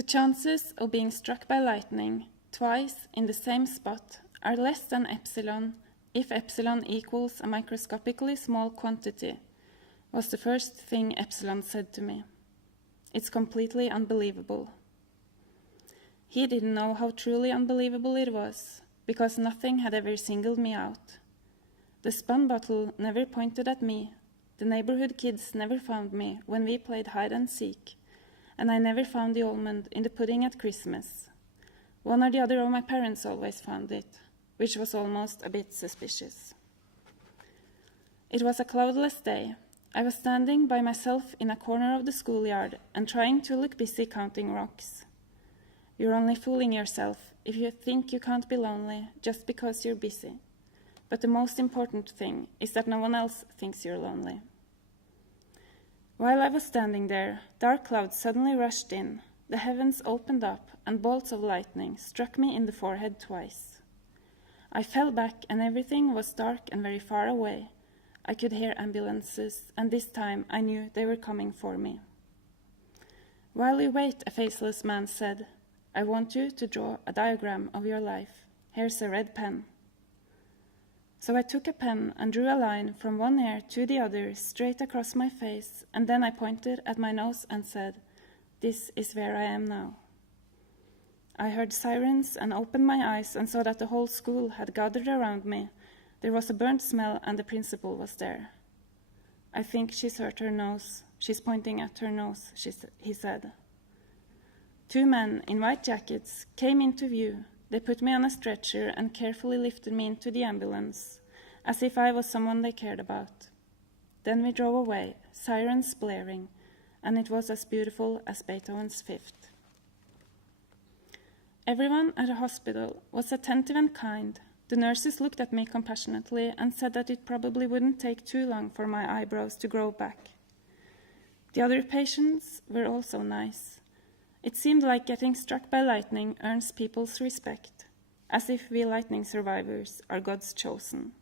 The chances of being struck by lightning twice in the same spot are less than epsilon if epsilon equals a microscopically small quantity, was the first thing Epsilon said to me. It's completely unbelievable. He didn't know how truly unbelievable it was, because nothing had ever singled me out. The spun bottle never pointed at me, the neighborhood kids never found me when we played hide and seek, and I never found the almond in the pudding at Christmas. One or the other of my parents always found it, which was almost a bit suspicious. It was a cloudless day. I was standing by myself in a corner of the schoolyard and trying to look busy counting rocks. You're only fooling yourself if you think you can't be lonely just because you're busy. But the most important thing is that no one else thinks you're lonely. While I was standing there, dark clouds suddenly rushed in. The heavens opened up and bolts of lightning struck me in the forehead twice. I fell back and everything was dark and very far away. I could hear ambulances, and this time I knew they were coming for me. While you wait, a faceless man said, I want you to draw a diagram of your life. Here's a red pen. So I took a pen and drew a line from one ear to the other straight across my face, and then I pointed at my nose and said, this is where I am now. I heard sirens and opened my eyes and saw that the whole school had gathered around me. There was a burnt smell and the principal was there. I think she's hurt her nose. She's pointing at her nose, he said. 2 men in white jackets came into view. They put me on a stretcher and carefully lifted me into the ambulance, as if I was someone they cared about. Then we drove away, sirens blaring, and it was as beautiful as Beethoven's Fifth. Everyone at the hospital was attentive and kind. The nurses looked at me compassionately and said that it probably wouldn't take too long for my eyebrows to grow back. The other patients were also nice. It seemed like getting struck by lightning earns people's respect, as if we lightning survivors are God's chosen.